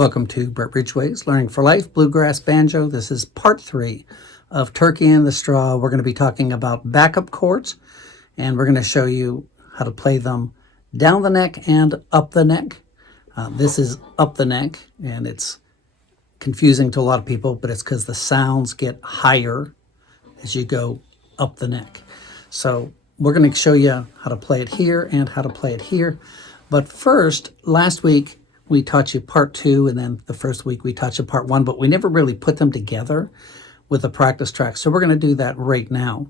Welcome to Brett Ridgway's Learning for Life, Bluegrass, Banjo. This is part 3 of Turkey in the Straw. We're going to be talking about backup chords, and we're going to show you how to play them down the neck and up the neck. This is up the neck, and it's confusing to a lot of people, but it's because the sounds get higher as you go up the neck. So we're going to show you how to play it here and how to play it here. But first, last week, we taught you part 2, and then the first week we taught you part 1, but we never really put them together with a practice track. So we're going to do that right now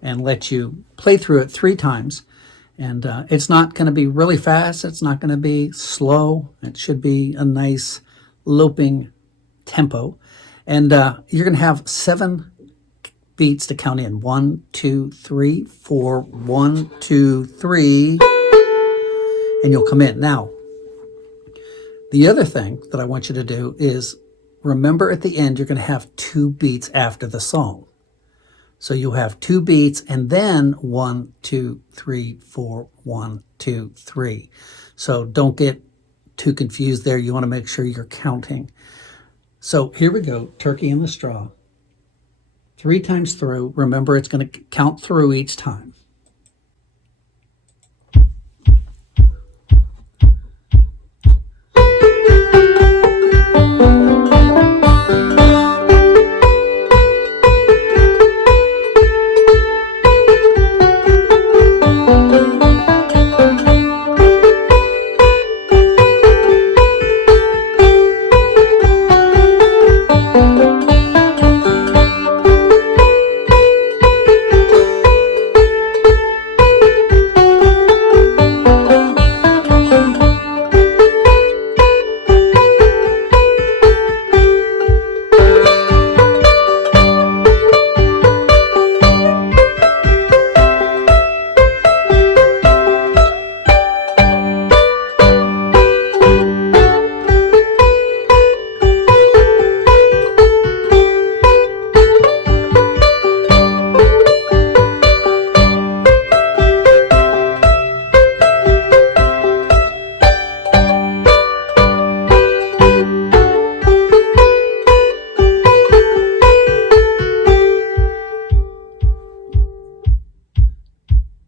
and let you play through it 3 times. And it's not going to be really fast. It's not going to be slow. It should be a nice loping tempo. And you're going to have 7 beats to count in. 1, 2, 3, 4, 1, 2, 3, and you'll come in. Now, the other thing that I want you to do is remember at the end, you're going to have 2 beats after the song. So you'll have 2 beats and then 1, 2, 3, 4, 1, 2, 3. So don't get too confused there. You want to make sure you're counting. So here we go. Turkey in the Straw. 3 times through. Remember, it's going to count through each time.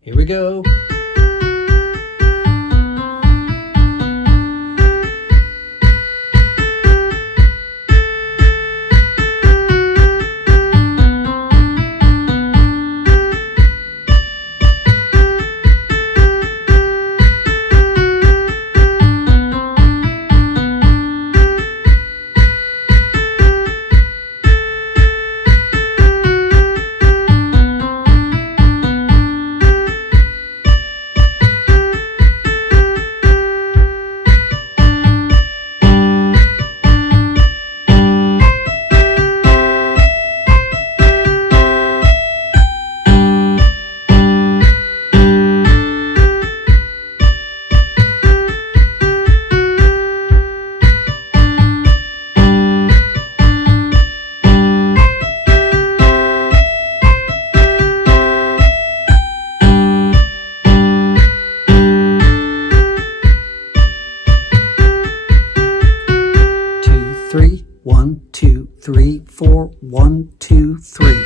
Here we go. Three, 1, 2, 3, 4, 1, 2, 3.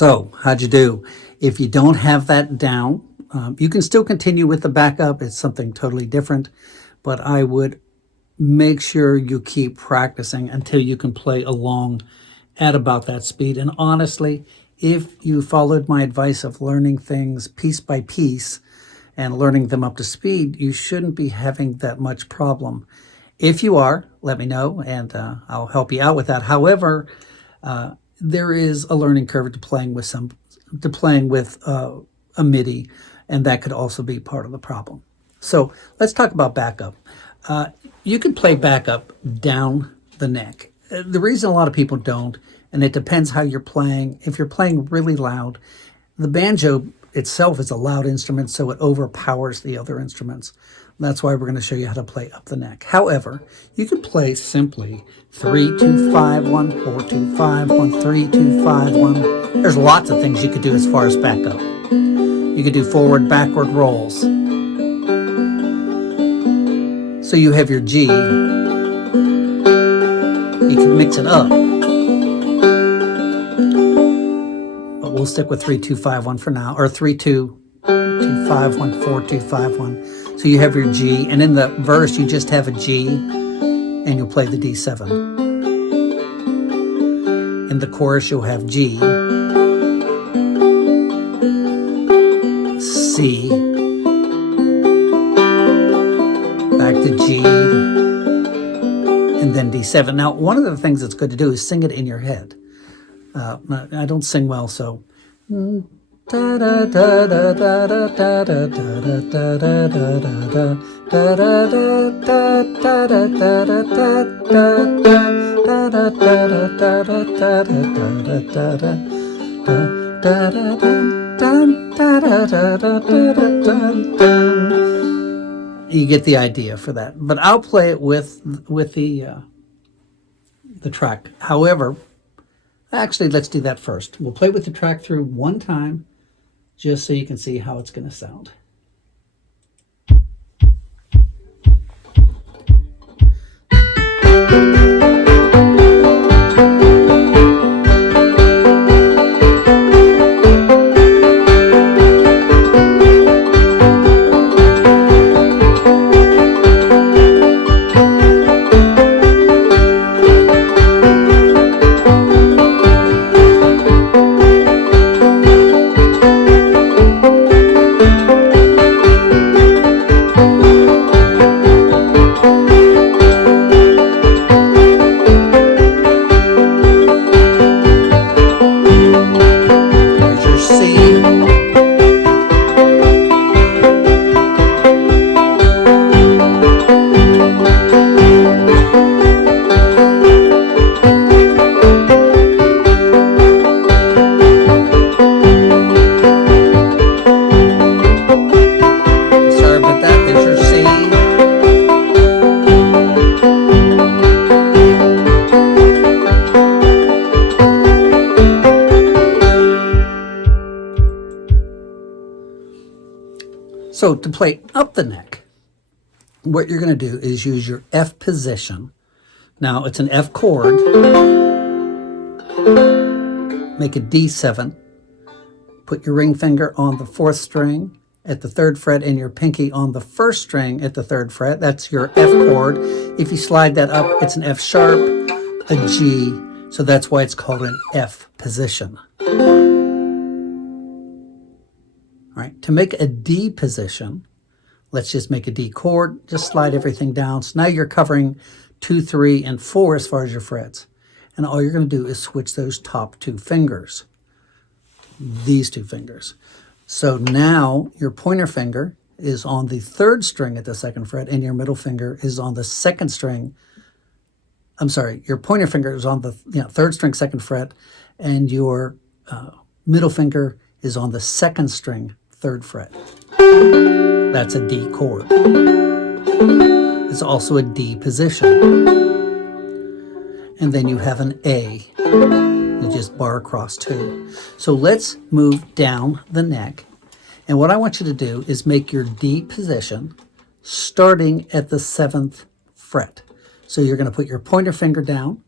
So, how'd you do? If you don't have that down, you can still continue with the backup. It's something totally different, but I would make sure you keep practicing until you can play along at about that speed. And honestly, if you followed my advice of learning things piece by piece and learning them up to speed, you shouldn't be having that much problem. If you are, let me know, and I'll help you out with that. However, there is a learning curve to playing with a MIDI, and that could also be part of the problem. So let's talk about backup. You can play backup down the neck. The reason a lot of people don't, and it depends how you're playing. If you're playing really loud, the banjo itself is a loud instrument, so it overpowers the other instruments. That's why we're going to show you how to play up the neck. However, you can play simply 3, 2, 5, 1, 4, 2, 5, 1, 3, 2, 5, 1. There's lots of things you could do as far as backup. You could do forward, backward rolls. So you have your G. You can mix it up. But we'll stick with 3, 2, 5, 1 for now, or 3, 2, 2, 5, 1, 4, 2, 5, 1. So you have your G, and in the verse you just have a G, and you'll play the D7. In the chorus you'll have G, C, back to G, and then D7. Now, one of the things that's good to do is sing it in your head. I don't sing well, so... You get the idea for that. But I'll play it with the track. However, actually, let's do that first. We'll play with the track through one time, just so you can see how it's going to sound. So to play up the neck, what you're going to do is use your F position. Now it's an F chord. Make a D7. Put your ring finger on the 4th string at the 3rd fret and your pinky on the 1st string at the 3rd fret. That's your F chord. If you slide that up, it's an F sharp, a G. So that's why it's called an F position. All right, to make a D position, let's just make a D chord, just slide everything down. So now you're covering 2, 3, and 4 as far as your frets. And all you're going to do is switch those top 2 fingers, these 2 fingers. So now your pointer finger is on the 3rd string at the 2nd fret, and your middle finger is on the 2nd string. I'm sorry, your pointer finger is on the 3rd string, 2nd fret, and your middle finger is on the 2nd string, 3rd fret. That's a D chord. It's also a D position. And then you have an A. You just bar across 2. So let's move down the neck. And what I want you to do is make your D position starting at the 7th fret. So you're going to put your pointer finger down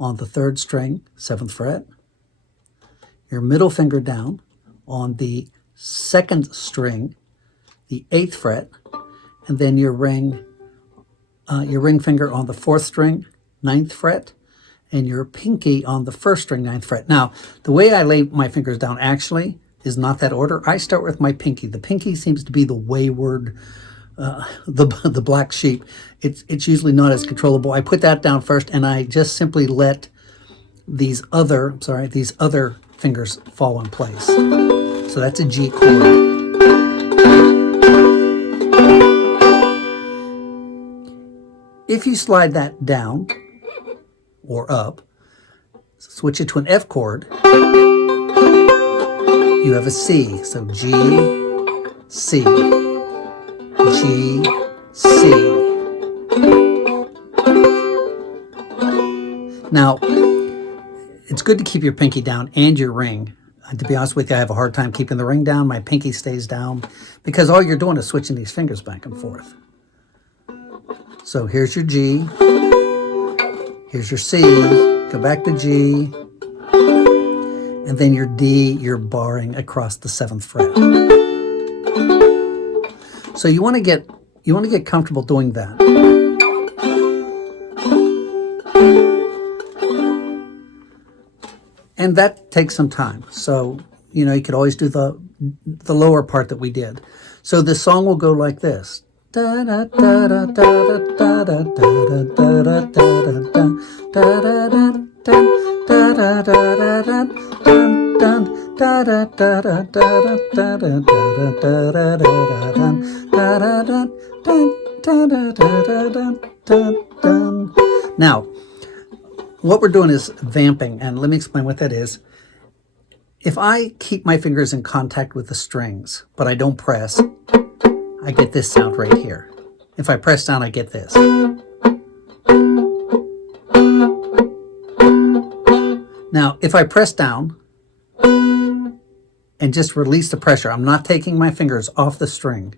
on the 3rd string, 7th fret. your middle finger down on the 2nd string, the 8th fret, and then your ring finger on the 4th string, 9th fret, and your pinky on the 1st string, 9th fret. Now, the way I lay my fingers down actually is not that order. I start with my pinky. The pinky seems to be the wayward, the black sheep. It's usually not as controllable. I put that down first, and I just simply let these other fingers fall in place. So that's a G chord. If you slide that down or up, switch it to an F chord, you have a C. So G, C, G, C. Now, it's good to keep your pinky down and your ring. To be honest with you, I have a hard time keeping the ring down. My pinky stays down because all you're doing is switching these fingers back and forth. So here's your G, here's your C, go back to G, and then your D, you're barring across the 7th fret. So you want to get comfortable doing that. And that takes some time. So, you know, you could always do the lower part that we did. So the song will go like this. Now, what we're doing is vamping, and let me explain what that is. If I keep my fingers in contact with the strings, but I don't press, I get this sound right here. If I press down, I get this. Now, if I press down and just release the pressure, I'm not taking my fingers off the string.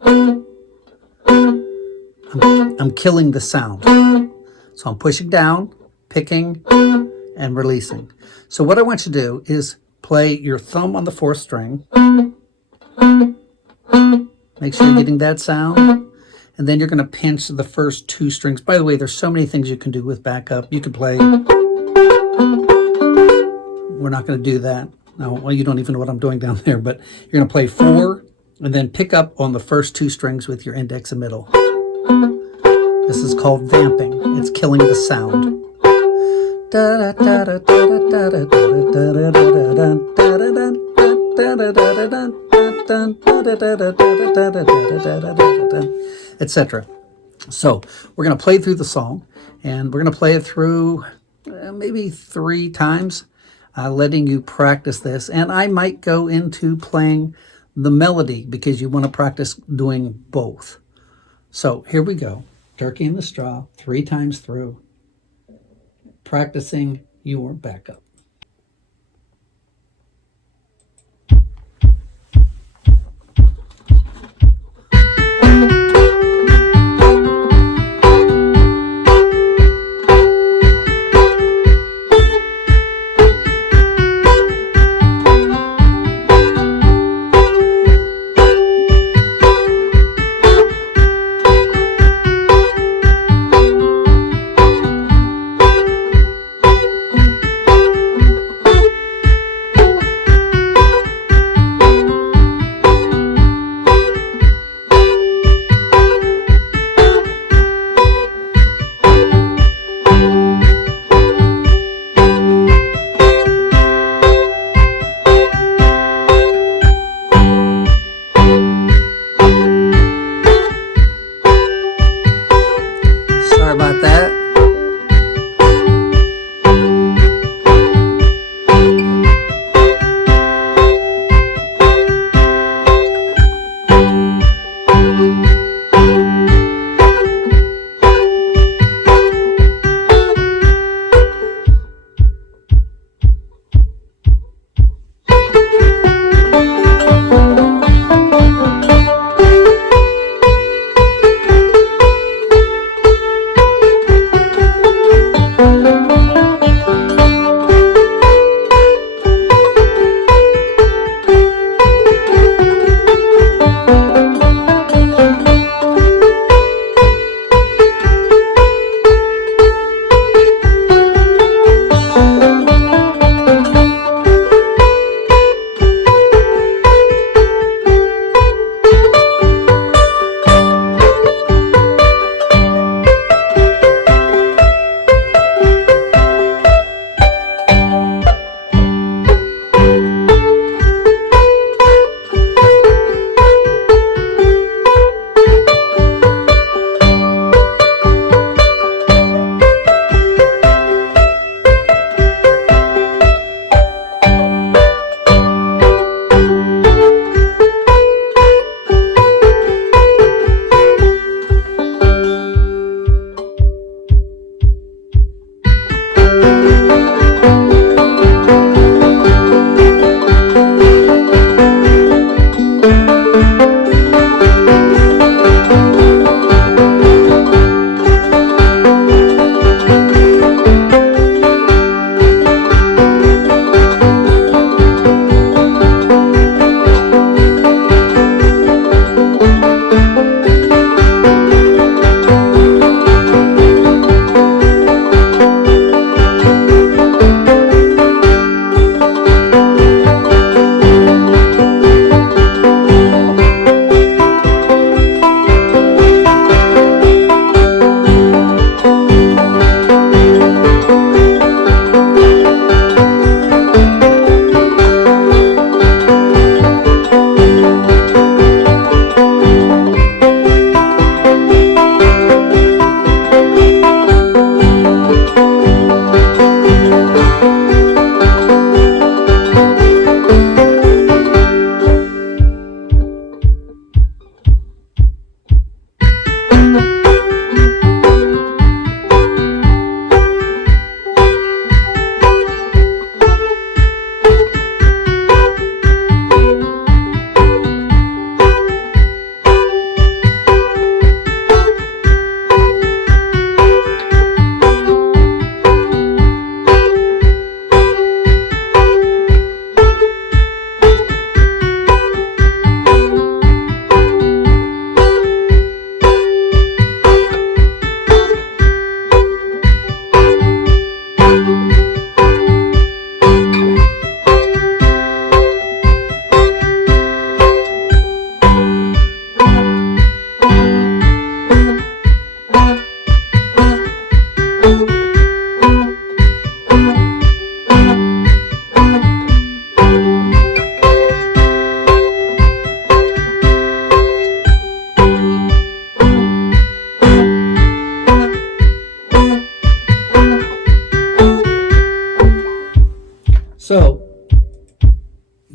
I'm killing the sound. So I'm pushing down, picking, and releasing. So what I want you to do is play your thumb on the 4th string. Make sure you're getting that sound. And then you're going to pinch the first 2 strings. By the way, there's so many things you can do with backup. You can play... We're not going to do that. No, well, you don't even know what I'm doing down there, but you're going to play 4 and then pick up on the first 2 strings with your index and middle. This is called vamping. It's killing the sound. Etc. So we're going to play through the song, and we're going to play it through maybe 3 times, letting you practice this. And I might go into playing the melody because you want to practice doing both. So here we go. Turkey in the Straw, 3 times through, practicing your backup.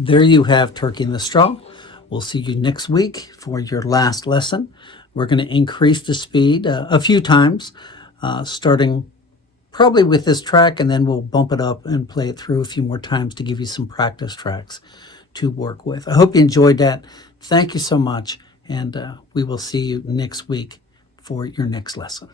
There you have Turkey in the Straw. We'll see you next week for your last lesson. We're going to increase the speed a few times, starting probably with this track, and then we'll bump it up and play it through a few more times to give you some practice tracks to work with. I hope you enjoyed that. Thank you so much, and we will see you next week for your next lesson.